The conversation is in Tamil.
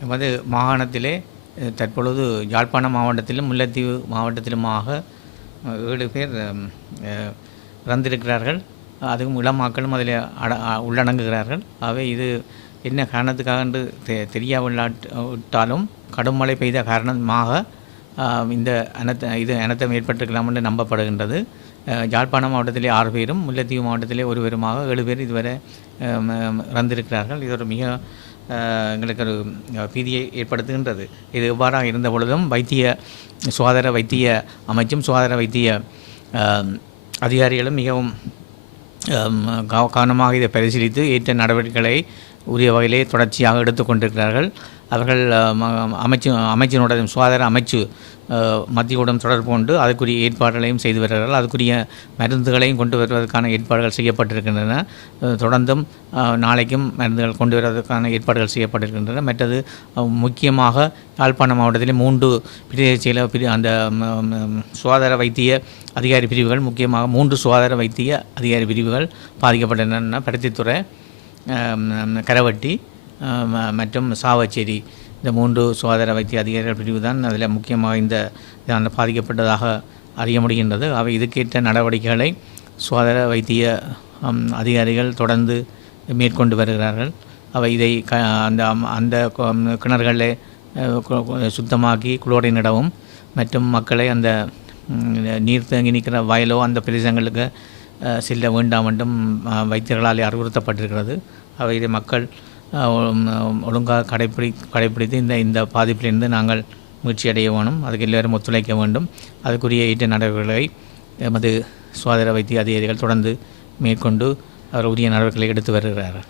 எமது மாகாணத்திலே தற்பொழுது யாழ்ப்பாணம் மாவட்டத்திலும் முல்லைத்தீவு மாவட்டத்திலுமாக ஏழு பேர் அம், இறந்திருக்கிறார்கள் அதுவும் இளமாக்களும் அதில் அட உள்ளடங்குகிறார்கள். ஆகவே இது என்ன காரணத்துக்காக என்று தெ தெரியாவிட்டாலும் கடும் மழை பெய்த காரணமாக இந்த அனத்த இது அனத்தம் ஏற்பட்டிருக்கலாம் என்று நம்பப்படுகின்றது. ஜாழ்ப்பாணம் யாழ்ப்பாணம் மாவட்டத்திலே ஆறு பேரும் முல்லைத்தீவு மாவட்டத்திலே ஒருவருமாக ஏழு பேர் இதுவரை இறந்திருக்கிறார்கள். இது ஒரு மிக எங்களுக்கு ஒரு பீதியை ஏற்படுத்துகின்றது. இது எவ்வாறாக இருந்த பொழுதும் வைத்திய சுகாதார வைத்திய அமைச்சும் சுகாதார வைத்திய அதிகாரிகளும் மிகவும் கவனமாக இதை பரிசீலித்து ஏற்ற நடவடிக்கைகளை உரிய வகையிலே தொடர்ச்சியாக எடுத்துக்கொண்டிருக்கிறார்கள் அவர்கள் அமைச்சு அமைச்சினுடைய சுகாதார அமைச்சு மத்தியுடன் தொடர்பு கொண்டு அதுக்குரிய ஏற்பாடுகளையும் செய்து வருகிறார்கள். அதுக்குரிய மருந்துகளையும் கொண்டு வருவதற்கான ஏற்பாடுகள் செய்யப்பட்டிருக்கின்றன. தொடர்ந்தும் நாளைக்கும் மருந்துகள் கொண்டு வருவதற்கான ஏற்பாடுகள் செய்யப்பட்டிருக்கின்றன. மற்றது முக்கியமாக யாழ்ப்பாணம் மாவட்டத்திலே மூன்று பிரதேசியில் பிரி அந்த சுகாதார வைத்திய அதிகாரி பிரிவுகள் முக்கியமாக மூன்று சுகாதார வைத்திய அதிகாரி பிரிவுகள் பாதிக்கப்பட்டன. பருத்தித்துறை கரவட்டி மற்றும் சாவச்சேரி. இந்த மூன்று சுகாதார வைத்திய அதிகாரிகள் பிரிவு தான் அதில் முக்கியமாக இந்த பாதிக்கப்பட்டதாக அறிய முடிகின்றது. அவை இதுக்கேற்ற நடவடிக்கைகளை சுகாதார வைத்திய அதிகாரிகள் தொடர்ந்து மேற்கொண்டு வருகிறார்கள். அவை இதை க அந்த அந்த கிணறுகளை அஹ், கு- சுத்தமாக்கி குளோரினிடவும் மற்றும் மக்களை அந்த நீர் தேங்கி நிற்கிற வயலோ அந்த பிரதேசங்களுக்கு செல்ல வேண்டாம் என்றும் வைத்தியர்களால் அறிவுறுத்தப்பட்டிருக்கிறது. அவை இதை மக்கள் ஒழுங்காக கடைப்பிடி கடைப்பிடித்து இந்த இந்த பாதிப்பிலிருந்து நாங்கள் முயற்சி அடைய வேணும். அதுக்கு எல்லோரும் ஒத்துழைக்க வேண்டும். அதுக்குரிய ஈட்ட நடவடிக்கைகளை எமது சுகாதார வைத்திய அதிகாரிகள் தொடர்ந்து மேற்கொண்டு அவர் உரிய நடவடிக்கைகளை எடுத்து வருகிறார்கள்.